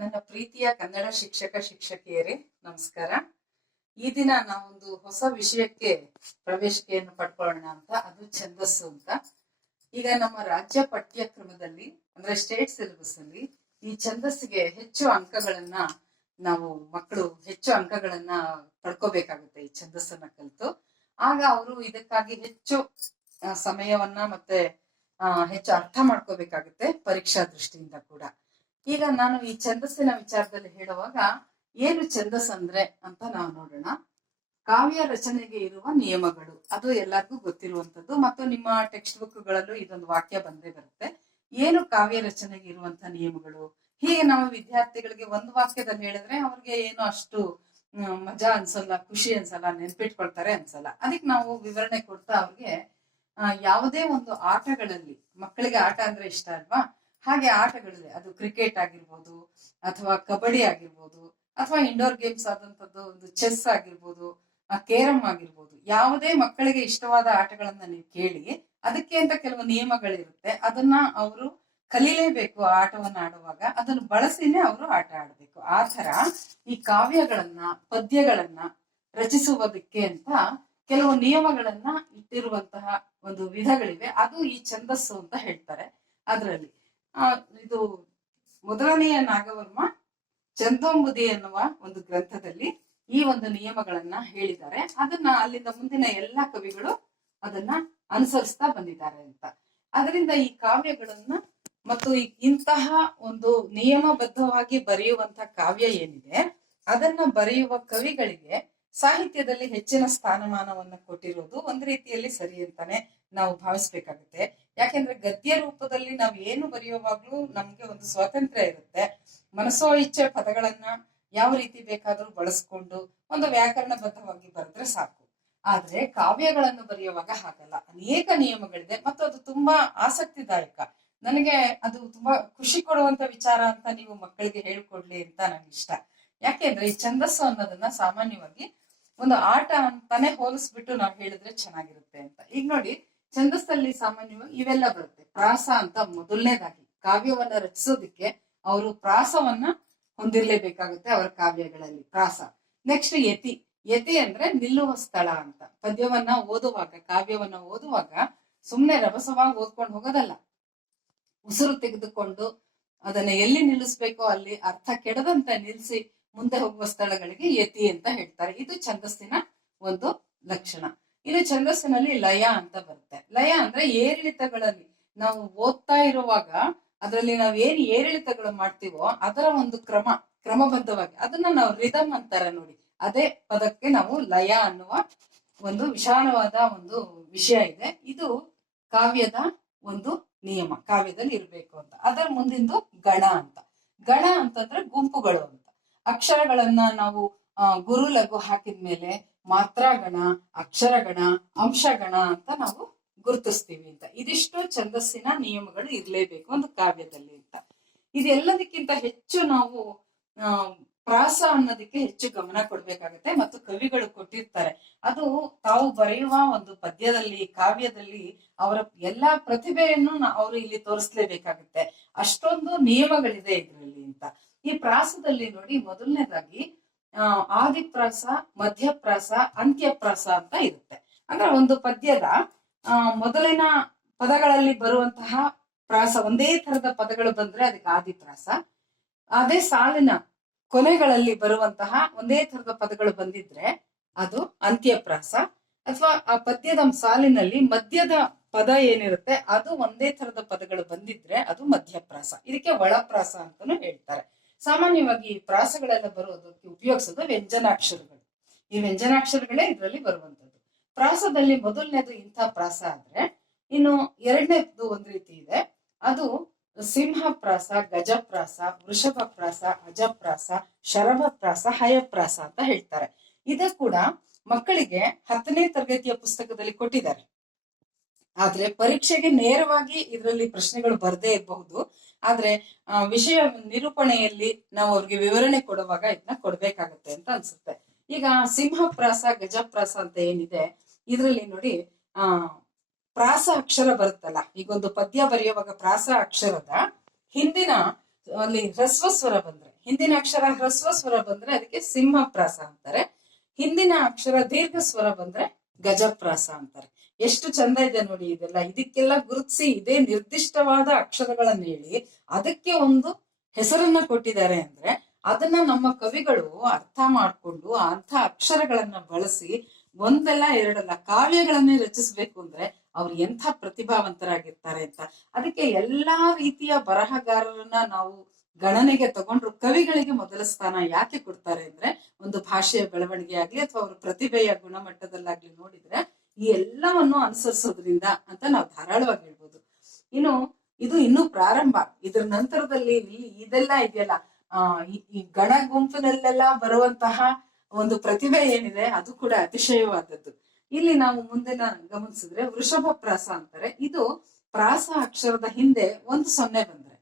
ನನ್ನ ಪ್ರೀತಿಯ ಕನ್ನಡ ಶಿಕ್ಷಕಿಯರೇ, ನಮಸ್ಕಾರ. ಈ ದಿನ ನಾವೊಂದು ಹೊಸ ವಿಷಯಕ್ಕೆ ಪ್ರವೇಶಿಕೆಯನ್ನು ಪಡ್ಕೊಳ್ಳೋಣ ಅಂತ, ಅದು ಛಂದಸ್ಸು ಅಂತ. ಈಗ ನಮ್ಮ ರಾಜ್ಯ ಪಠ್ಯಕ್ರಮದಲ್ಲಿ ಅಂದ್ರೆ ಸ್ಟೇಟ್ ಸಿಲೆಬಸ್ ಅಲ್ಲಿ ಈ ಛಂದಸ್ಸಿಗೆ ಹೆಚ್ಚು ಅಂಕಗಳನ್ನ ಮಕ್ಕಳು ಹೆಚ್ಚು ಅಂಕಗಳನ್ನ ಪಡ್ಕೋಬೇಕಾಗುತ್ತೆ ಈ ಛಂದಸ್ಸನ್ನ ಕಲಿತು. ಆಗ ಅವರು ಇದಕ್ಕಾಗಿ ಹೆಚ್ಚು ಸಮಯವನ್ನ ಮತ್ತೆ ಹೆಚ್ಚು ಅರ್ಥ ಮಾಡ್ಕೋಬೇಕಾಗುತ್ತೆ ಪರೀಕ್ಷಾ ದೃಷ್ಟಿಯಿಂದ ಕೂಡ. ಈಗ ನಾನು ಈ ಛಂದಸ್ಸಿನ ವಿಚಾರದಲ್ಲಿ ಹೇಳುವಾಗ ಏನು ಛಂದಸ್ ಅಂದ್ರೆ ಅಂತ ನಾವು ನೋಡೋಣ. ಕಾವ್ಯ ರಚನೆಗೆ ಇರುವ ನಿಯಮಗಳು, ಅದು ಎಲ್ಲರಿಗೂ ಗೊತ್ತಿರುವಂತದ್ದು, ಮತ್ತು ನಿಮ್ಮ ಟೆಕ್ಸ್ಟ್ ಬುಕ್ಗಳಲ್ಲೂ ಇದೊಂದು ವಾಕ್ಯ ಬಂದೇ ಬರುತ್ತೆ. ಏನು ಕಾವ್ಯ ರಚನೆಗೆ ಇರುವಂತಹ ನಿಯಮಗಳು? ಹೀಗೆ ನಾವು ವಿದ್ಯಾರ್ಥಿಗಳಿಗೆ ಒಂದು ವಾಕ್ಯದಲ್ಲಿ ಹೇಳಿದ್ರೆ ಅವ್ರಿಗೆ ಏನು ಅಷ್ಟು ಮಜಾ ಅನ್ಸಲ್ಲ, ಖುಷಿ ಅನ್ಸಲ್ಲ, ನೆನ್ಪಿಟ್ಕೊಳ್ತಾರೆ ಅನ್ಸಲ್ಲ. ಅದಕ್ಕೆ ನಾವು ವಿವರಣೆ ಕೊಡ್ತಾ ಅವ್ರಿಗೆ ಯಾವುದೇ ಒಂದು ಆಟಗಳಲ್ಲಿ, ಮಕ್ಕಳಿಗೆ ಆಟ ಅಂದ್ರೆ ಇಷ್ಟ ಅಲ್ವಾ, ಹಾಗೆ ಆಟಗಳಲ್ಲಿ ಅದು ಕ್ರಿಕೆಟ್ ಆಗಿರ್ಬೋದು, ಅಥವಾ ಕಬಡ್ಡಿ ಆಗಿರ್ಬೋದು, ಅಥವಾ ಇಂಡೋರ್ ಗೇಮ್ಸ್ ಆದಂತದ್ದು ಒಂದು ಚೆಸ್ ಆಗಿರ್ಬೋದು, ಕೇರಂ ಆಗಿರ್ಬೋದು, ಯಾವುದೇ ಮಕ್ಕಳಿಗೆ ಇಷ್ಟವಾದ ಆಟಗಳನ್ನ ನೀವು ಕೇಳಿ, ಅದಕ್ಕೆ ಅಂತ ಕೆಲವು ನಿಯಮಗಳಿರುತ್ತೆ. ಅದನ್ನ ಅವರು ಕಲೀಲೇಬೇಕು. ಆಟವನ್ನ ಆಡುವಾಗ ಅದನ್ನು ಬಳಸಿನೇ ಅವರು ಆಟ ಆಡ್ಬೇಕು. ಆ ತರ ಈ ಕಾವ್ಯಗಳನ್ನ, ಪದ್ಯಗಳನ್ನ ರಚಿಸುವುದಕ್ಕೆ ಅಂತ ಕೆಲವು ನಿಯಮಗಳನ್ನ ಇಟ್ಟಿರುವಂತಹ ಒಂದು ವಿಧಗಳಿವೆ. ಅದು ಈ ಛಂದಸ್ಸು ಅಂತ ಹೇಳ್ತಾರೆ. ಅದರಲ್ಲಿ ಇದು ಮೊದಲನೆಯ ನಾಗವರ್ಮ ಚಂದೋಂಬುದಿ ಎನ್ನುವ ಒಂದು ಗ್ರಂಥದಲ್ಲಿ ಈ ಒಂದು ನಿಯಮಗಳನ್ನ ಹೇಳಿದ್ದಾರೆ. ಅದನ್ನ ಅಲ್ಲಿಂದ ಮುಂದಿನ ಎಲ್ಲಾ ಕವಿಗಳು ಅದನ್ನ ಅನುಸರಿಸ್ತಾ ಬಂದಿದ್ದಾರೆ ಅಂತ. ಅದರಿಂದ ಈ ಕಾವ್ಯಗಳನ್ನ ಮತ್ತು ಇಂತಹ ಒಂದು ನಿಯಮಬದ್ಧವಾಗಿ ಬರೆಯುವಂತ ಕಾವ್ಯ ಏನಿದೆ, ಅದನ್ನ ಬರೆಯುವ ಕವಿಗಳಿಗೆ ಸಾಹಿತ್ಯದಲ್ಲಿ ಹೆಚ್ಚಿನ ಸ್ಥಾನಮಾನವನ್ನ ಕೊಟ್ಟಿರೋದು ಒಂದ್ ರೀತಿಯಲ್ಲಿ ಸರಿ ಅಂತಾನೆ ನಾವು ಭಾವಿಸ್ಬೇಕಾಗುತ್ತೆ. ಯಾಕೆಂದ್ರೆ ಗದ್ಯ ರೂಪದಲ್ಲಿ ನಾವು ಏನು ಬರೆಯುವಾಗ್ಲೂ ನಮ್ಗೆ ಒಂದು ಸ್ವಾತಂತ್ರ್ಯ ಇರುತ್ತೆ. ಮನಸೋ ಇಚ್ಛೆ ಪದಗಳನ್ನ ಯಾವ ರೀತಿ ಬೇಕಾದ್ರೂ ಬಳಸ್ಕೊಂಡು ಒಂದು ವ್ಯಾಕರಣಬದ್ಧವಾಗಿ ಬರೆದ್ರೆ ಸಾಕು. ಆದ್ರೆ ಕಾವ್ಯಗಳನ್ನು ಬರೆಯುವಾಗ ಹಾಗಲ್ಲ, ಅನೇಕ ನಿಯಮಗಳಿದೆ ಮತ್ತು ಅದು ತುಂಬಾ ಆಸಕ್ತಿದಾಯಕ. ನನಗೆ ಅದು ತುಂಬಾ ಖುಷಿ ಕೊಡುವಂತ ವಿಚಾರ ಅಂತ ನೀವು ಮಕ್ಕಳಿಗೆ ಹೇಳ್ಕೊಡ್ಲಿ ಅಂತ ನಂಗೆ ಇಷ್ಟ. ಯಾಕೆಂದ್ರೆ ಈ ಛಂದಸ್ಸು ಅನ್ನೋದನ್ನ ಸಾಮಾನ್ಯವಾಗಿ ಒಂದು ಆಟ ಅಂತಾನೆ ಹೋಲಿಸ್ಬಿಟ್ಟು ನಾವು ಹೇಳಿದ್ರೆ ಚೆನ್ನಾಗಿರುತ್ತೆ ಅಂತ. ಈಗ ನೋಡಿ, ಛಂದಸ್ಸಲ್ಲಿ ಸಾಮಾನ್ಯವಾಗಿ ಇವೆಲ್ಲ ಬರುತ್ತೆ. ಪ್ರಾಸ ಅಂತ ಮೊದಲನೇದಾಗಿ ಕಾವ್ಯವನ್ನ ರಚಿಸೋದಿಕ್ಕೆ ಅವರು ಪ್ರಾಸವನ್ನ ಹೊಂದಿರ್ಲೇಬೇಕಾಗುತ್ತೆ ಅವರ ಕಾವ್ಯಗಳಲ್ಲಿ, ಪ್ರಾಸ. ನೆಕ್ಸ್ಟ್ ಯತಿ. ಯತಿ ಅಂದ್ರೆ ನಿಲ್ಲುವ ಸ್ಥಳ ಅಂತ. ಪದ್ಯವನ್ನ ಓದುವಾಗ, ಕಾವ್ಯವನ್ನ ಓದುವಾಗ ಸುಮ್ನೆ ರಭಸವಾಗಿ ಓದ್ಕೊಂಡು ಹೋಗೋದಲ್ಲ, ಉಸಿರು ತೆಗೆದುಕೊಂಡು ಅದನ್ನ ಎಲ್ಲಿ ನಿಲ್ಲಿಸ್ಬೇಕೋ ಅಲ್ಲಿ ಅರ್ಥ ಕೆಡದಂತೆ ನಿಲ್ಲಿಸಿ ಮುಂದೆ ಹೋಗುವ ಸ್ಥಳಗಳಿಗೆ ಯತಿ ಅಂತ ಹೇಳ್ತಾರೆ. ಇದು ಛಂದಸ್ಸಿನ ಒಂದು ಲಕ್ಷಣ. ಇನ್ನು ಛಂದಸ್ಸಿನಲ್ಲಿ ಲಯ ಅಂತ ಬರುತ್ತೆ. ಲಯ ಅಂದ್ರೆ ಏರಿಳಿತಗಳಲ್ಲಿ ನಾವು ಓದ್ತಾ ಇರುವಾಗ ಅದರಲ್ಲಿ ನಾವು ಏನ್ ಏರಿಳಿತಗಳು ಮಾಡ್ತೀವೋ ಅದರ ಒಂದು ಕ್ರಮಬದ್ಧವಾಗಿ ಅದನ್ನ ನಾವು ರಿದಮ್ ಅಂತಾರೆ ನೋಡಿ, ಅದೇ ಪದಕ್ಕೆ ನಾವು ಲಯ ಅನ್ನುವ ಒಂದು ವಿಶಾಲವಾದ ಒಂದು ವಿಷಯ ಇದೆ. ಇದು ಕಾವ್ಯದ ಒಂದು ನಿಯಮ, ಕಾವ್ಯದಲ್ಲಿ ಇರ್ಬೇಕು ಅಂತ. ಅದರ ಮುಂದಿಂದು ಗಣ ಅಂತ. ಗಣ ಅಂತಂದ್ರೆ ಗುಂಪುಗಳು ಅಂತ. ಅಕ್ಷರಗಳನ್ನ ನಾವು ಗುರು ಲಘು ಹಾಕಿದ್ಮೇಲೆ ಮಾತ್ರಾಗಣ, ಅಕ್ಷರಗಣ, ಅಂಶಗಣ ಅಂತ ನಾವು ಗುರುತಿಸ್ತೀವಿ ಅಂತ. ಇದಿಷ್ಟು ಛಂದಸ್ಸಿನ ನಿಯಮಗಳು ಇರ್ಲೇಬೇಕು ಒಂದು ಕಾವ್ಯದಲ್ಲಿ ಅಂತ. ಇದೆಲ್ಲದಕ್ಕಿಂತ ಹೆಚ್ಚು ನಾವು ಪ್ರಾಸ ಅನ್ನೋದಕ್ಕೆ ಹೆಚ್ಚು ಗಮನ ಕೊಡ್ಬೇಕಾಗತ್ತೆ. ಮತ್ತು ಕವಿಗಳು ಕೊಟ್ಟಿರ್ತಾರೆ, ಅದು ತಾವು ಬರೆಯುವ ಒಂದು ಪದ್ಯದಲ್ಲಿ, ಕಾವ್ಯದಲ್ಲಿ ಅವರ ಎಲ್ಲಾ ಪ್ರತಿಭೆಯನ್ನು ಅವರು ಇಲ್ಲಿ ತೋರಿಸ್ಲೇಬೇಕಾಗುತ್ತೆ. ಅಷ್ಟೊಂದು ನಿಯಮಗಳಿದೆ ಇದರಲ್ಲಿ ಅಂತ. ಈ ಪ್ರಾಸದಲ್ಲಿ ನೋಡಿ, ಮೊದಲನೇದಾಗಿ ಆದಿಪ್ರಾಸ, ಮಧ್ಯಪ್ರಾಸ, ಅಂತ್ಯಪ್ರಾಸ ಅಂತ ಇರುತ್ತೆ. ಅಂದ್ರೆ ಒಂದು ಪದ್ಯದ ಮೊದಲಿನ ಪದಗಳಲ್ಲಿ ಬರುವಂತಹ ಪ್ರಾಸ, ಒಂದೇ ತರದ ಪದಗಳು ಬಂದ್ರೆ ಅದಕ್ಕೆ ಆದಿಪ್ರಾಸ. ಅದೇ ಸಾಲಿನ ಕೊನೆಗಳಲ್ಲಿ ಬರುವಂತಹ ಒಂದೇ ತರದ ಪದಗಳು ಬಂದಿದ್ರೆ ಅದು ಅಂತ್ಯಪ್ರಾಸ. ಅಥವಾ ಆ ಪದ್ಯದ ಸಾಲಿನಲ್ಲಿ ಮಧ್ಯದ ಪದ ಏನಿರುತ್ತೆ ಅದು ಒಂದೇ ತರದ ಪದಗಳು ಬಂದಿದ್ರೆ ಅದು ಮಧ್ಯಪ್ರಾಸ. ಇದಕ್ಕೆ ಒಳಪ್ರಾಸ ಅಂತಾನು ಹೇಳ್ತಾರೆ. ಸಾಮಾನ್ಯವಾಗಿ ಈ ಪ್ರಾಸಗಳೆಲ್ಲ ಬರೋದಕ್ಕೆ ಉಪಯೋಗಿಸೋದು ವ್ಯಂಜನಾಕ್ಷರಗಳು. ಈ ವ್ಯಂಜನಾಕ್ಷರಗಳೇ ಇದರಲ್ಲಿ ಬರುವಂತದ್ದು. ಪ್ರಾಸದಲ್ಲಿ ಮೊದಲನೇದು ಇಂಥ ಪ್ರಾಸ ಆದ್ರೆ, ಇನ್ನು ಎರಡನೇದು ಒಂದ್ ರೀತಿ ಇದೆ, ಅದು ಸಿಂಹಪ್ರಾಸ, ಗಜಪ್ರಾಸ, ವೃಷಭಪ್ರಾಸ, ಅಜಪ್ರಾಸ, ಶರಭಪ್ರಾಸ, ಹಯಪ್ರಾಸ ಅಂತ ಹೇಳ್ತಾರೆ. ಇದು ಕೂಡ ಮಕ್ಕಳಿಗೆ 10ನೇ ತರಗತಿಯ ಪುಸ್ತಕದಲ್ಲಿ ಕೊಟ್ಟಿದ್ದಾರೆ. ಆದ್ರೆ ಪರೀಕ್ಷೆಗೆ ನೇರವಾಗಿ ಇದರಲ್ಲಿ ಪ್ರಶ್ನೆಗಳು ಬರದೇ ಇರಬಹುದು. ಆದ್ರೆ ವಿಷಯ ನಿರೂಪಣೆಯಲ್ಲಿ ನಾವು ಅವ್ರಿಗೆ ವಿವರಣೆ ಕೊಡುವಾಗ ಇದನ್ನ ಕೊಡ್ಬೇಕಾಗತ್ತೆ ಅಂತ ಅನ್ಸುತ್ತೆ. ಈಗ ಸಿಂಹಪ್ರಾಸ, ಗಜಪ್ರಾಸ ಅಂತ ಏನಿದೆ, ಇದರಲ್ಲಿ ನೋಡಿ ಪ್ರಾಸ ಅಕ್ಷರ ಬರುತ್ತಲ್ಲ, ಈಗೊಂದು ಪದ್ಯ ಬರೆಯುವಾಗ ಪ್ರಾಸ ಅಕ್ಷರದ ಹಿಂದಿನ ಅಲ್ಲಿ ಹ್ರಸ್ವ ಸ್ವರ ಬಂದ್ರೆ, ಹಿಂದಿನ ಅಕ್ಷರ ಹ್ರಸ್ವ ಸ್ವರ ಬಂದ್ರೆ ಅದಕ್ಕೆ ಸಿಂಹಪ್ರಾಸ ಅಂತಾರೆ. ಹಿಂದಿನ ಅಕ್ಷರ ದೀರ್ಘ ಸ್ವರ ಬಂದ್ರೆ ಗಜಪ್ರಾಸ ಅಂತಾರೆ. ಎಷ್ಟು ಚಂದ ಇದೆ ನೋಡಿ ಇದೆಲ್ಲ. ಇದಕ್ಕೆಲ್ಲ ಗುರುತಿಸಿ ಇದೇ ನಿರ್ದಿಷ್ಟವಾದ ಅಕ್ಷರಗಳನ್ನ ಹೇಳಿ ಅದಕ್ಕೆ ಒಂದು ಹೆಸರನ್ನ ಕೊಟ್ಟಿದ್ದಾರೆ ಅಂದ್ರೆ ಅದನ್ನ ನಮ್ಮ ಕವಿಗಳು ಅರ್ಥ ಮಾಡ್ಕೊಂಡು ಅಂಥ ಅಕ್ಷರಗಳನ್ನ ಬಳಸಿ ಒಂದಲ್ಲ ಎರಡಲ್ಲ ಕಾವ್ಯಗಳನ್ನೇ ರಚಿಸ್ಬೇಕು ಅಂದ್ರೆ ಅವ್ರು ಎಂಥ ಪ್ರತಿಭಾವಂತರಾಗಿರ್ತಾರೆ ಅಂತ. ಅದಕ್ಕೆ ಎಲ್ಲಾ ರೀತಿಯ ಬರಹಗಾರರನ್ನ ನಾವು ಗಣನೆಗೆ ತಗೊಂಡ್ರು ಕವಿಗಳಿಗೆ ಮೊದಲ ಸ್ಥಾನ ಯಾಕೆ ಕೊಡ್ತಾರೆ ಅಂದ್ರೆ ಒಂದು ಭಾಷೆಯ ಬೆಳವಣಿಗೆ ಆಗ್ಲಿ ಅಥವಾ ಅವ್ರ ಪ್ರತಿಭೆಯ ಗುಣಮಟ್ಟದಲ್ಲಾಗ್ಲಿ ನೋಡಿದ್ರೆ ಈ ಎಲ್ಲವನ್ನು ಅನುಸರಿಸೋದ್ರಿಂದ ಅಂತ ನಾವು ಧಾರಾಳವಾಗಿ ಹೇಳ್ಬೋದು. ಇನ್ನು ಇದು ಇನ್ನೂ ಪ್ರಾರಂಭ. ಇದ್ರ ನಂತರದಲ್ಲಿ ಇದೆಲ್ಲ ಇದೆಯಲ್ಲ ಈ ಗಣ ಗುಂಪಿನಲ್ಲೆಲ್ಲ ಬರುವಂತಹ ಒಂದು ಪ್ರತಿಭೆ ಏನಿದೆ ಅದು ಕೂಡ ಅತಿಶಯವಾದದ್ದು. ಇಲ್ಲಿ ನಾವು ಮುಂದೆ ಗಮನಿಸಿದ್ರೆ ವೃಷಭ ಪ್ರಾಸ ಅಂತಾರೆ. ಇದು ಪ್ರಾಸ ಅಕ್ಷರದ ಹಿಂದೆ ಒಂದು ಸೊನ್ನೆ ಬಂದ್ರೆ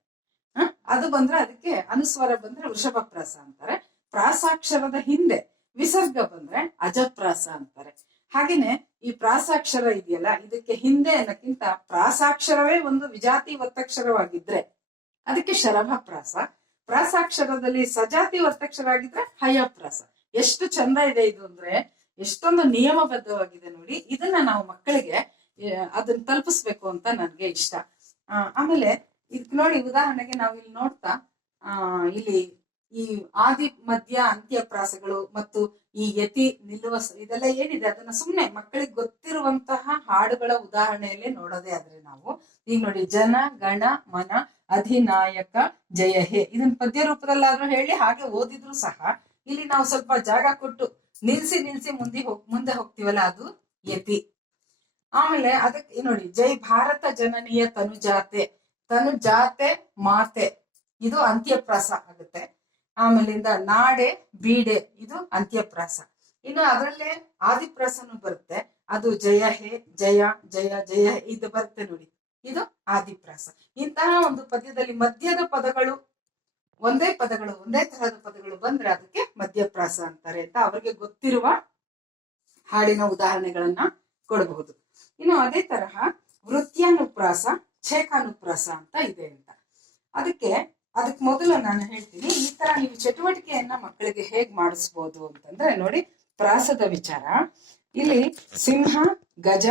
ಅದು ಬಂದ್ರೆ ಅದಕ್ಕೆ ಅನುಸ್ವರ ಬಂದ್ರೆ ವೃಷಭ ಪ್ರಾಸ ಅಂತಾರೆ. ಪ್ರಾಸಾಕ್ಷರದ ಹಿಂದೆ ವಿಸರ್ಗ ಬಂದ್ರೆ ಅಜಪ್ರಾಸ ಅಂತಾರೆ. ಹಾಗೇನೆ ಈ ಪ್ರಾಸಾಕ್ಷರ ಇದೆಯಲ್ಲ ಇದಕ್ಕೆ ಹಿಂದೆ ಅನ್ನಕ್ಕಿಂತ ಪ್ರಾಸಾಕ್ಷರವೇ ಒಂದು ವಿಜಾತಿ ಒತ್ತಕ್ಷರವಾಗಿದ್ರೆ ಅದಕ್ಕೆ ಶರಭ ಪ್ರಾಸ. ಪ್ರಾಸಾಕ್ಷರದಲ್ಲಿ ಸಜಾತಿ ಒತ್ತಕ್ಷರ ಆಗಿದ್ರೆ ಹಯಪ್ರಾಸ. ಎಷ್ಟು ಚಂದ ಇದೆ ಇದು ಅಂದ್ರೆ ಎಷ್ಟೊಂದು ನಿಯಮಬದ್ಧವಾಗಿದೆ ನೋಡಿ. ಇದನ್ನ ನಾವು ಮಕ್ಕಳಿಗೆ ಅದನ್ನ ತಲುಪಿಸ್ಬೇಕು ಅಂತ ನನ್ಗೆ ಇಷ್ಟ. ಆಮೇಲೆ ಇದಕ್ ನೋಡಿ ಉದಾಹರಣೆಗೆ ನಾವು ಇಲ್ಲಿ ನೋಡ್ತಾ ಇಲ್ಲಿ ಈ ಆದಿ ಮಧ್ಯ ಅಂತ್ಯ ಪ್ರಾಸಗಳು ಮತ್ತು ಈ ಯತಿ ನಿಲ್ಲುವ ಇದೆಲ್ಲ ಏನಿದೆ ಅದನ್ನ ಸುಮ್ನೆ ಮಕ್ಕಳಿಗೆ ಗೊತ್ತಿರುವಂತಹ ಹಾಡುಗಳ ಉದಾಹರಣೆಯಲ್ಲೇ ನೋಡೋದೇ ಆದ್ರೆ ನಾವು ಈಗ ನೋಡಿ ಜನ ಗಣ ಮನ ಅಧಿನಾಯಕ ಜಯ ಹೇ ಇದನ್ನ ಪದ್ಯ ರೂಪದಲ್ಲಾದ್ರೂ ಹೇಳಿ ಹಾಗೆ ಓದಿದ್ರು ಸಹ ಇಲ್ಲಿ ನಾವು ಸ್ವಲ್ಪ ಜಾಗ ಕೊಟ್ಟು ನಿಲ್ಸಿ ಮುಂದೆ ಹೋಗ್ತೀವಲ್ಲ ಅದು ಯತಿ. ಆಮೇಲೆ ಅದಕ್ಕೆ ನೋಡಿ ಜೈ ಭಾರತ ಜನನೀಯ ತನುಜಾತೆ ಮಾತೆ ಇದು ಅಂತ್ಯಪ್ರಾಸ ಆಗುತ್ತೆ. ಆಮೇಲಿಂದ ನಾಡೆ ಬೀಡೆ ಇದು ಅಂತ್ಯಪ್ರಾಸ. ಇನ್ನು ಅದರಲ್ಲೇ ಆದಿಪ್ರಾಸನು ಬರುತ್ತೆ. ಅದು ಜಯ ಹೇ ಜಯ ಜಯ ಜಯ ಇದು ಬರುತ್ತೆ ನೋಡಿ, ಇದು ಆದಿಪ್ರಾಸ. ಇಂತಹ ಒಂದು ಪದ್ಯದಲ್ಲಿ ಮಧ್ಯದ ಪದಗಳು ಒಂದೇ ತರಹದ ಪದಗಳು ಬಂದ್ರೆ ಅದಕ್ಕೆ ಮಧ್ಯಪ್ರಾಸ ಅಂತಾರೆ ಅಂತ ಅವ್ರಿಗೆ ಗೊತ್ತಿರುವ ಹಾಡಿನ ಉದಾಹರಣೆಗಳನ್ನ ಕೊಡಬಹುದು. ಇನ್ನು ಅದೇ ತರಹ ವೃತ್ಯಾನುಪ್ರಾಸ ಛೇಕಾನುಪ್ರಾಸ ಅಂತ ಇದೆ ಅಂತ. ಅದಕ್ಕೆ ಮೊದಲು ನಾನು ಹೇಳ್ತೀನಿ ಈ ತರ ನೀವು ಚಟುವಟಿಕೆಯನ್ನ ಮಕ್ಕಳಿಗೆ ಹೇಗ್ ಮಾಡಿಸ್ಬೋದು ಅಂತಂದ್ರೆ ನೋಡಿ ಪ್ರಾಸದ ವಿಚಾರ. ಇಲ್ಲಿ ಸಿಂಹ, ಗಜ,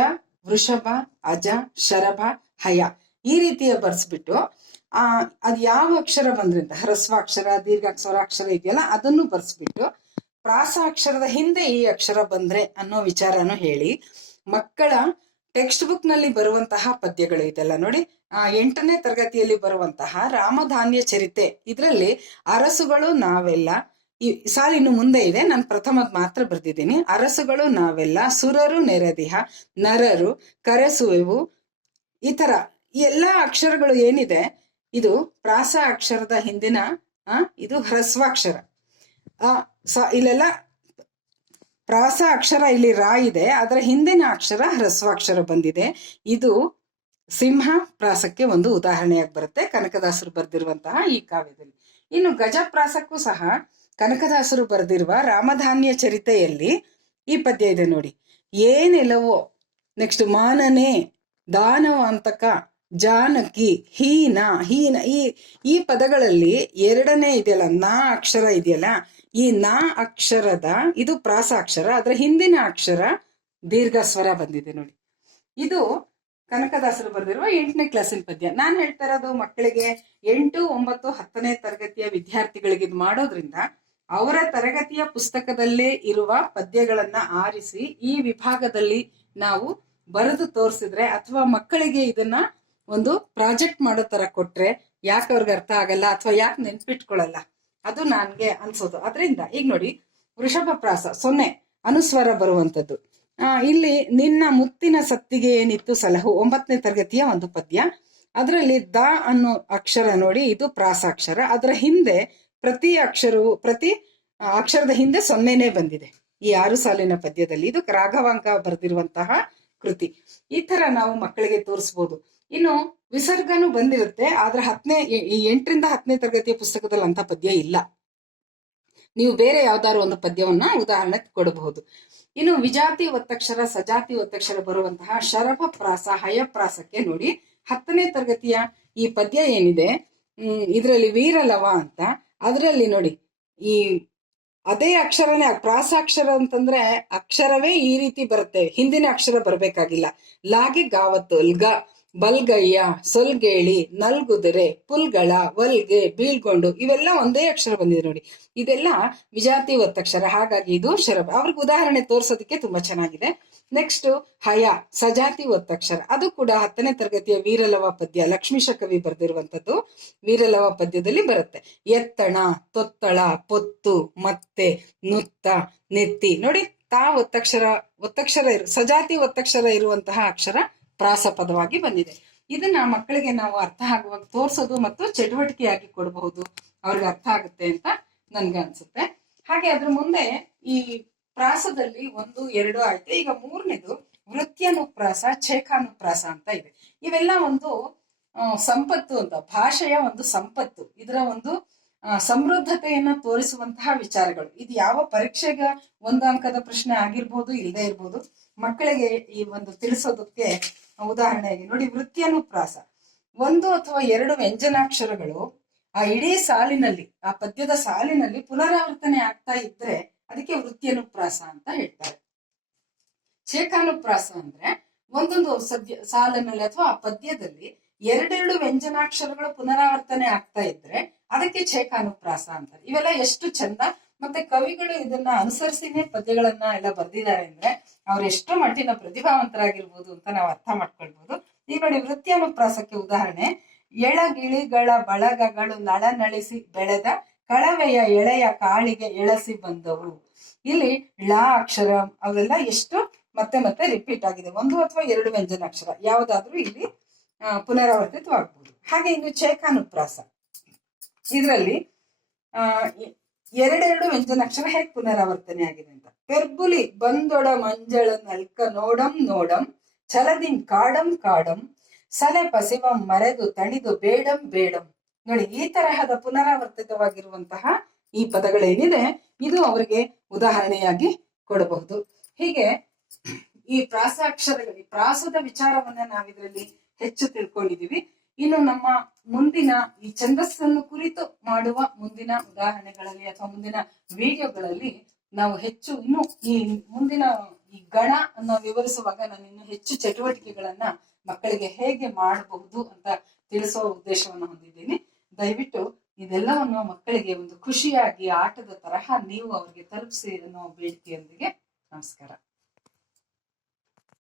ವೃಷಭ, ಅಜ, ಶರಭ, ಹಯ ಈ ರೀತಿಯ ಬರ್ಸ್ಬಿಟ್ಟು ಅದ್ ಯಾವ ಅಕ್ಷರ ಬಂದ್ರೆ ಅಂತ ಹ್ರಸ್ವಾಕ್ಷರ ದೀರ್ಘ ಸ್ವರಾಕ್ಷರ ಇದೆಯಲ್ಲ ಅದನ್ನು ಬರ್ಸ್ಬಿಟ್ಟು ಪ್ರಾಸ ಅಕ್ಷರದ ಹಿಂದೆ ಈ ಅಕ್ಷರ ಬಂದ್ರೆ ಅನ್ನೋ ವಿಚಾರನು ಹೇಳಿ ಮಕ್ಕಳ ಟೆಕ್ಸ್ಟ್ ಬುಕ್ ನಲ್ಲಿ ಬರುವಂತಹ ಪದ್ಯಗಳು ಇದೆಲ್ಲ ನೋಡಿ 8ನೇ ತರಗತಿಯಲ್ಲಿ ಬರುವಂತಹ ರಾಮಧಾನ್ಯ ಚರಿತೆ ಇದರಲ್ಲಿ ಅರಸುಗಳು ನಾವೆಲ್ಲ ಈ ಸಾಲಿನ ಮುಂದೆ ಇದೆ, ನಾನು ಪ್ರಥಮದ್ ಮಾತ್ರ ಬರ್ದಿದ್ದೀನಿ. ಅರಸುಗಳು ನಾವೆಲ್ಲ ಸುರರು ನೆರೆದಿಹ ನರರು ಕರೆಸುವೆವು ಈ ತರ ಈ ಎಲ್ಲಾ ಅಕ್ಷರಗಳು ಏನಿದೆ ಇದು ಪ್ರಾಸ ಅಕ್ಷರದ ಹಿಂದಿನ ಇದು ಹ್ರಸ್ವಾಕ್ಷರ. ಇಲ್ಲೆಲ್ಲ ಪ್ರಾಸ ಅಕ್ಷರ ಇಲ್ಲಿ ರಾ ಇದೆ, ಅದರ ಹಿಂದಿನ ಅಕ್ಷರ ಹ್ರಸ್ವಾಕ್ಷರ ಬಂದಿದೆ. ಇದು ಸಿಂಹ ಪ್ರಾಸಕ್ಕೆ ಒಂದು ಉದಾಹರಣೆಯಾಗಿ ಬರುತ್ತೆ ಕನಕದಾಸರು ಬರೆದಿರುವಂತಹ ಈ ಕಾವ್ಯದಲ್ಲಿ. ಇನ್ನು ಗಜಪ್ರಾಸಕ್ಕೂ ಸಹ ಕನಕದಾಸರು ಬರೆದಿರುವ ರಾಮಧಾನ್ಯ ಚರಿತೆಯಲ್ಲಿ ಈ ಪದ್ಯ ಇದೆ ನೋಡಿ. ಏನೆಲ್ಲವೋ ನೆಕ್ಸ್ಟ್ ಮಾನನೆ ದಾನವ ಅಂತಕ ಜಾನಕಿ ಹೀನ ಈ ಪದಗಳಲ್ಲಿ ಎರಡನೇ ಇದೆಯಲ್ಲ ನಾ ಅಕ್ಷರ ಇದೆಯಲ್ಲ ಈ ನಾ ಅಕ್ಷರದ ಇದು ಪ್ರಾಸಾಕ್ಷರ, ಅದರ ಹಿಂದಿನ ಅಕ್ಷರ ದೀರ್ಘ ಸ್ವರ ಬಂದಿದೆ ನೋಡಿ. ಇದು ಕನಕದಾಸರು ಬರೆದಿರುವ 8ನೇ ಕ್ಲಾಸಿನ ಪದ್ಯ. ನಾನು ಹೇಳ್ತಾ ಇರೋದು ಮಕ್ಕಳಿಗೆ 8, 9, 10ನೇ ತರಗತಿಯ ವಿದ್ಯಾರ್ಥಿಗಳಿಗೆ ಇದು ಮಾಡೋದ್ರಿಂದ ಅವರ ತರಗತಿಯ ಪುಸ್ತಕದಲ್ಲೇ ಇರುವ ಪದ್ಯಗಳನ್ನ ಆರಿಸಿ ಈ ವಿಭಾಗದಲ್ಲಿ ನಾವು ಬರೆದು ತೋರಿಸಿದ್ರೆ ಅಥವಾ ಮಕ್ಕಳಿಗೆ ಇದನ್ನ ಒಂದು ಪ್ರಾಜೆಕ್ಟ್ ಮಾಡೋ ತರ ಕೊಟ್ರೆ ಯಾಕೆ ಅವ್ರಿಗೆ ಅರ್ಥ ಆಗಲ್ಲ ಅಥವಾ ಯಾಕೆ ನೆನ್ಪಿಟ್ಕೊಳ್ಳಲ್ಲ ಅದು ನನ್ಗೆ ಅನ್ಸೋದು. ಅದರಿಂದ ಈಗ ನೋಡಿ ವೃಷಭ ಪ್ರಾಸ 0 ಅನುಸ್ವರ ಬರುವಂತದ್ದು. ಇಲ್ಲಿ ನಿನ್ನ ಮುತ್ತಿನ ಸತ್ತಿಗೆ ಏನಿತ್ತು ಸಲಹು 9ನೇ ತರಗತಿಯ ಒಂದು ಪದ್ಯ. ಅದರಲ್ಲಿ ದ ಅನ್ನೋ ಅಕ್ಷರ ನೋಡಿ ಇದು ಪ್ರಾಸಾಕ್ಷರ, ಅದರ ಹಿಂದೆ ಪ್ರತಿ ಅಕ್ಷರದ ಹಿಂದೆ 0ನೇ ಬಂದಿದೆ ಈ 6 ಸಾಲಿನ ಪದ್ಯದಲ್ಲಿ. ಇದು ರಾಘವಾಂಕ ಬರೆದಿರುವಂತಹ ಕೃತಿ. ಈ ತರ ನಾವು ಮಕ್ಕಳಿಗೆ ತೋರಿಸ್ಬೋದು. ಇನ್ನು ವಿಸರ್ಗನು ಬಂದಿರುತ್ತೆ, ಆದ್ರೆ 8ರಿಂದ 10ನೇ ತರಗತಿಯ ಪುಸ್ತಕದಲ್ಲಿ ಅಂತ ಪದ್ಯ ಇಲ್ಲ. ನೀವು ಬೇರೆ ಯಾವ್ದಾದ್ರು ಒಂದು ಪದ್ಯವನ್ನ ಉದಾಹರಣೆ ಕೊಡಬಹುದು. ಇನ್ನು ವಿಜಾತಿ ಒತ್ತಕ್ಷರ ಸಜಾತಿ ಒತ್ತಕ್ಷರ ಬರುವಂತಹ ಶರಭ ಪ್ರಾಸ ಹಯಪ್ರಾಸಕ್ಕೆ ನೋಡಿ 10ನೇ ತರಗತಿಯ ಈ ಪದ್ಯ ಏನಿದೆ ಇದರಲ್ಲಿ ವೀರಲವ ಅಂತ ಅದರಲ್ಲಿ ನೋಡಿ, ಈ ಅದೇ ಅಕ್ಷರನೇ ಪ್ರಾಸಾಕ್ಷರ ಅಂತಂದ್ರೆ ಅಕ್ಷರವೇ ಈ ರೀತಿ ಬರುತ್ತೆ, ಹಿಂದಿನ ಅಕ್ಷರ ಬರಬೇಕಾಗಿಲ್ಲ. ಲಾಗೆ ಗಾವತ್ತು ಲ್ಗ, ಬಲ್ಗಯ್ಯ, ಸೊಲ್ಗೇಳಿ, ನಲ್ಗುದರೆ, ಪುಲ್ಗಳ, ವಲ್ಗೆ, ಬೀಳ್ಗೊಂಡು ಇವೆಲ್ಲ ಒಂದೇ ಅಕ್ಷರ ಬಂದಿದೆ ನೋಡಿ. ಇದೆಲ್ಲ ವಿಜಾತಿ ಒತ್ತಕ್ಷರ, ಹಾಗಾಗಿ ಇದು ಶರಭ. ಅವ್ರಿಗೆ ಉದಾಹರಣೆ ತೋರ್ಸೋದಕ್ಕೆ ತುಂಬಾ ಚೆನ್ನಾಗಿದೆ. ನೆಕ್ಸ್ಟ್ ಹಯ, ಸಜಾತಿ ಒತ್ತಕ್ಷರ. ಅದು ಕೂಡ 10ನೇ ತರಗತಿಯ ವೀರಲವ ಪದ್ಯ, ಲಕ್ಷ್ಮೀಶ ಕವಿ ಬರೆದಿರುವಂತದ್ದು ವೀರಲವ ಪದ್ಯದಲ್ಲಿ ಬರುತ್ತೆ. ಎತ್ತಣ, ತೊತ್ತಳ, ಪೊತ್ತು, ಮತ್ತೆ, ನುತ್ತ, ನೆತ್ತಿ. ನೋಡಿ, ತಾ ಒತ್ತಕ್ಷರ ಸಜಾತಿ ಒತ್ತಕ್ಷರ ಇರುವಂತಹ ಅಕ್ಷರ ಪ್ರಾಸಪದವಾಗಿ ಬಂದಿದೆ. ಇದನ್ನ ಮಕ್ಕಳಿಗೆ ನಾವು ಅರ್ಥ ಆಗುವಾಗ ತೋರ್ಸೋದು ಮತ್ತು ಚಟುವಟಿಕೆಯಾಗಿ ಕೊಡಬಹುದು, ಅವ್ರಿಗೆ ಅರ್ಥ ಆಗುತ್ತೆ ಅಂತ ನನ್ಗೆ ಅನ್ಸುತ್ತೆ. ಹಾಗೆ ಅದ್ರ ಮುಂದೆ ಈ ಪ್ರಾಸದಲ್ಲಿ 1, 2 ಆಯ್ತು. ಈಗ 3ನೇದು ವೃತ್ಯನುಪ್ರಾಸ, ಛೇಖಾನುಪ್ರಾಸ ಅಂತ ಇದೆ. ಇವೆಲ್ಲ ಒಂದು ಸಂಪತ್ತು ಅಂತ, ಭಾಷೆಯ ಒಂದು ಸಂಪತ್ತು, ಇದರ ಒಂದು ಸಮೃದ್ಧತೆಯನ್ನ ತೋರಿಸುವಂತಹ ವಿಚಾರಗಳು. ಇದು ಯಾವ ಪರೀಕ್ಷೆಗೆ 1 ಅಂಕದ ಪ್ರಶ್ನೆ ಆಗಿರ್ಬೋದು, ಇಲ್ಲದೆ ಇರ್ಬೋದು. ಮಕ್ಕಳಿಗೆ ಈ ಒಂದು ತಿಳಿಸೋದಕ್ಕೆ ಉದಾಹರಣೆಯಾಗಿ ನೋಡಿ, ವೃತ್ಯನುಪ್ರಾಸ 1 ಅಥವಾ 2 ವ್ಯಂಜನಾಕ್ಷರಗಳು ಆ ಇಡೀ ಸಾಲಿನಲ್ಲಿ, ಆ ಪದ್ಯದ ಸಾಲಿನಲ್ಲಿ ಪುನರಾವರ್ತನೆ ಆಗ್ತಾ ಇದ್ರೆ ಅದಕ್ಕೆ ವೃತ್ಯನುಪ್ರಾಸ ಅಂತ ಹೇಳ್ತಾರೆ. ಛೇಖಾನುಪ್ರಾಸ ಅಂದ್ರೆ ಒಂದೊಂದು ಸಾಲಿನಲ್ಲಿ ಅಥವಾ ಆ ಪದ್ಯದಲ್ಲಿ 2 ವ್ಯಂಜನಾಕ್ಷರಗಳು ಪುನರಾವರ್ತನೆ ಆಗ್ತಾ ಇದ್ರೆ ಅದಕ್ಕೆ ಛೇಖಾನುಪ್ರಾಸ ಅಂತಾರೆ. ಇವೆಲ್ಲ ಎಷ್ಟು ಚಂದ, ಮತ್ತೆ ಕವಿಗಳು ಇದನ್ನ ಅನುಸರಿಸಿನೇ ಪದ್ಯಗಳನ್ನ ಎಲ್ಲ ಬರ್ದಿದ್ದಾರೆ ಅಂದ್ರೆ ಅವ್ರು ಎಷ್ಟು ಮಟ್ಟಿನ ಪ್ರತಿಭಾವಂತರಾಗಿರ್ಬೋದು ಅಂತ ನಾವು ಅರ್ಥ ಮಾಡ್ಕೊಳ್ಬಹುದು. ಈಗ ನೋಡಿ, ವೃತ್ಯಾನುಪ್ರಾಸಕ್ಕೆ ಉದಾಹರಣೆ: ಎಳಗಿಳಿಗಳ ಬಳಗಗಳು ನಳನಳಿಸಿ ಬೆಳೆದ ಕಳವೆಯ ಎಳೆಯ ಕಾಳಿಗೆ ಎಳಸಿ ಬಂದವು. ಇಲ್ಲಿ ಳ ಅಕ್ಷರ ಅವೆಲ್ಲ ಎಷ್ಟು ಮತ್ತೆ ಮತ್ತೆ ರಿಪೀಟ್ ಆಗಿದೆ. 1 ಅಥವಾ 2 ವ್ಯಂಜನಾಕ್ಷರ ಯಾವುದಾದ್ರೂ ಇಲ್ಲಿ ಪುನರಾವರ್ತಿತವಾಗಬಹುದು. ಹಾಗೆ ಇನ್ನು ಛೇಖಾನುಪ್ರಾಸ, ಇದರಲ್ಲಿ 2 ವ್ಯಂಜನಾಕ್ಷರ ಹೇಗೆ ಪುನರಾವರ್ತನೆ ಆಗಿದೆ ಅಂತ: ಪೆರ್ಬುಲಿ ಬಂದೊಡ ಮಂಜಳ ನಲ್ಕ ನೋಡಂ ನೋಡಂ ಛಲದಿಂ ಕಾಡಂ ಕಾಡಂ ಸಲೆ ಪಸಿವಂ ಮರೆದು ತಣಿದು ಬೇಡಂ ಬೇಡಂ. ನೋಡಿ, ಈ ತರಹದ ಪುನರಾವರ್ತಿತವಾಗಿರುವಂತಹ ಈ ಪದಗಳೇನಿದೆ ಇದು ಅವರಿಗೆ ಉದಾಹರಣೆಯಾಗಿ ಕೊಡಬಹುದು. ಹೀಗೆ ಈ ಪ್ರಾಸಾಕ್ಷರಗಳಿಗೆ ಪ್ರಾಸದ ವಿಚಾರವನ್ನ ನಾವಿದ್ರಲ್ಲಿ ಹೆಚ್ಚು ತಿಳ್ಕೊಂಡಿದೀವಿ. ಇನ್ನು ನಮ್ಮ ಮುಂದಿನ ಈ ಛಂದಸ್ಸನ್ನು ಕುರಿತು ಮಾಡುವ ಮುಂದಿನ ಉದಾಹರಣೆಗಳಲ್ಲಿ ಅಥವಾ ಮುಂದಿನ ವಿಡಿಯೋಗಳಲ್ಲಿ ನಾವು ಹೆಚ್ಚು ಇನ್ನು ಈ ಮುಂದಿನ ಈ ಗಣ ಅನ್ನ ವಿವರಿಸುವಾಗ ನಾನು ಇನ್ನು ಹೆಚ್ಚು ಚಟುವಟಿಕೆಗಳನ್ನ ಮಕ್ಕಳಿಗೆ ಹೇಗೆ ಮಾಡಬಹುದು ಅಂತ ತಿಳಿಸುವ ಉದ್ದೇಶವನ್ನು ಹೊಂದಿದ್ದೀನಿ. ದಯವಿಟ್ಟು ಇದೆಲ್ಲವನ್ನು ಮಕ್ಕಳಿಗೆ ಒಂದು ಖುಷಿಯಾಗಿ ಆಟದ ತರಹ ನೀವು ಅವರಿಗೆ ತಲುಪಿಸಿ ಅನ್ನೋ ಬೇಡಿಕೆಯೊಂದಿಗೆ ನಮಸ್ಕಾರ.